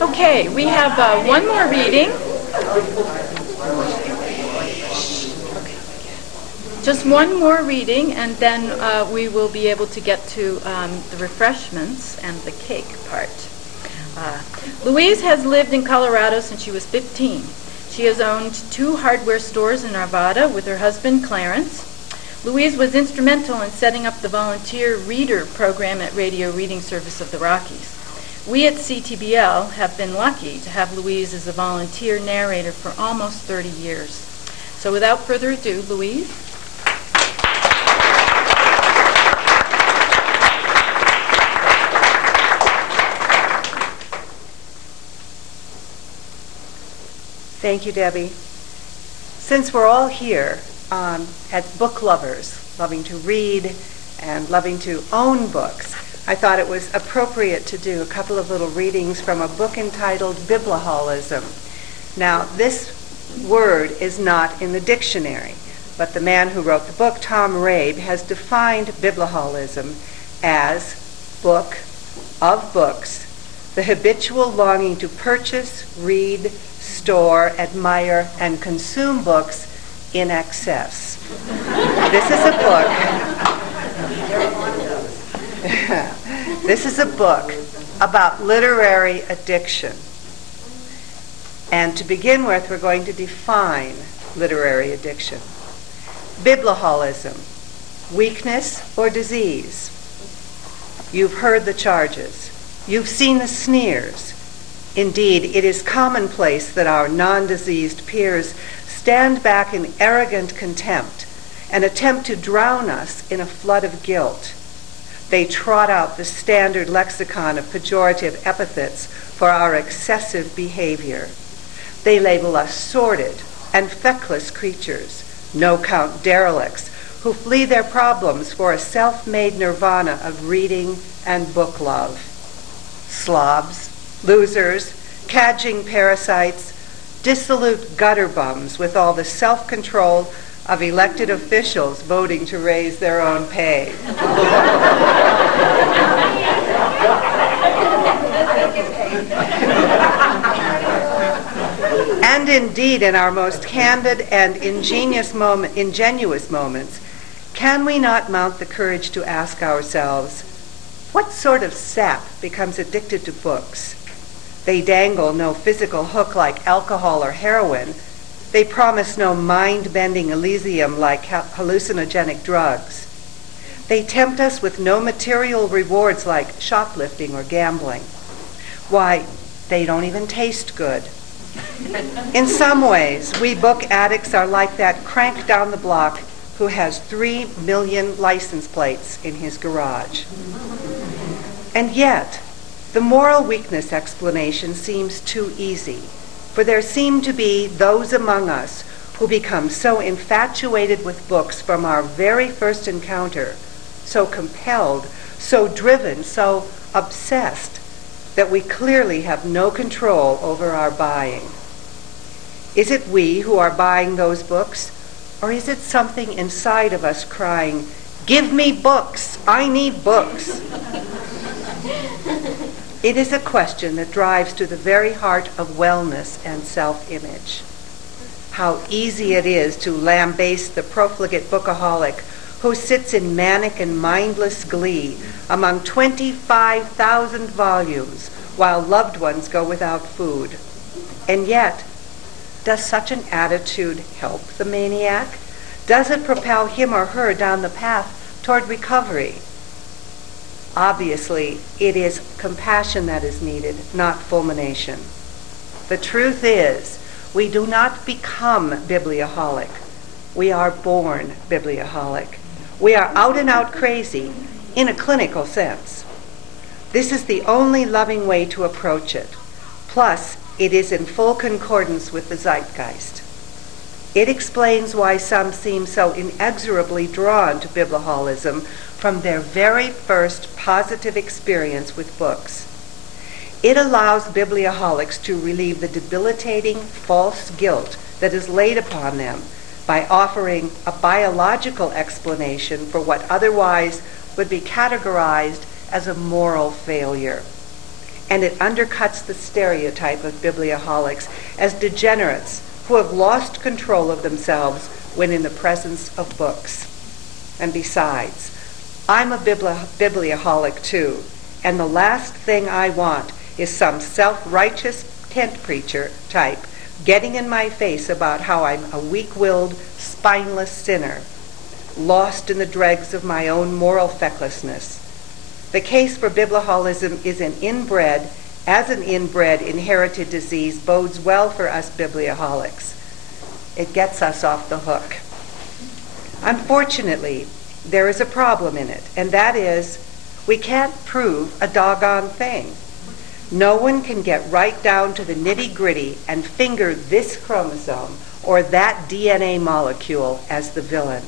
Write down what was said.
Okay, we have one more reading. Just one more reading, and then we will be able to get to the refreshments and the cake part. Louise has lived in Colorado since she was 15. She has owned 2 hardware stores in Arvada with her husband, Clarence. Louise was instrumental in setting up the volunteer reader program at Radio Reading Service of the Rockies. We at Ctbl have been lucky to have Louise as a volunteer narrator for almost 30 years. So without further ado, Louise. Thank you, Debbie. Since we're all here as book lovers, loving to read and loving to own books, I thought it was appropriate to do a couple of little readings from a book entitled Biblioholism. Now, this word is not in the dictionary, but the man who wrote the book, Tom Rabe, has defined biblioholism as book of books, the habitual longing to purchase, read, store, admire, and consume books in excess. This is a book. This is a book about literary addiction. And to begin with, we're going to define literary addiction. Biblioholism, weakness or disease. You've heard the charges. You've seen the sneers. Indeed, it is commonplace that our non-diseased peers stand back in arrogant contempt and attempt to drown us in a flood of guilt. They trot out the standard lexicon of pejorative epithets for our excessive behavior. They label us sordid and feckless creatures, no-count derelicts, who flee their problems for a self-made nirvana of reading and book love. Slobs, losers, cadging parasites, dissolute gutter bums with all the self-control of elected officials voting to raise their own pay. And indeed, in our most candid and ingenuous moments, can we not mount the courage to ask ourselves, what sort of sap becomes addicted to books? They dangle no physical hook like alcohol or heroin. They promise no mind-bending elysium like hallucinogenic drugs. They tempt us with no material rewards like shoplifting or gambling. Why, they don't even taste good. In some ways, we book addicts are like that crank down the block who has 3 million license plates in his garage. And yet, the moral weakness explanation seems too easy, for there seem to be those among us who become so infatuated with books from our very first encounter, so compelled, so driven, so obsessed, that we clearly have no control over our buying. Is it we who are buying those books, or is it something inside of us crying, "Give me books, I need books"? It is a question that drives to the very heart of wellness and self-image. How easy it is to lambaste the profligate bookaholic who sits in manic and mindless glee among 25,000 volumes while loved ones go without food. And yet, does such an attitude help the maniac? Does it propel him or her down the path toward recovery? Obviously, it is compassion that is needed, not fulmination. The truth is, we do not become biblioholic. We are born biblioholic. We are out and out crazy in a clinical sense. This is the only loving way to approach it. Plus, it is in full concordance with the zeitgeist. It explains why some seem so inexorably drawn to biblioholism from their very first positive experience with books. It allows biblioholics to relieve the debilitating false guilt that is laid upon them by offering a biological explanation for what otherwise would be categorized as a moral failure. and it undercuts the stereotype of biblioholics as degenerates who have lost control of themselves when in the presence of books. And besides, I'm a biblioholic too, and the last thing I want is some self-righteous tent preacher type getting in my face about how I'm a weak-willed, spineless sinner, lost in the dregs of my own moral fecklessness. The case for biblioholism is an inbred inherited disease bodes well for us biblioholics. It gets us off the hook. Unfortunately, there is a problem in it, and that is we can't prove a doggone thing. No one can get right down to the nitty-gritty and finger this chromosome or that DNA molecule as the villain.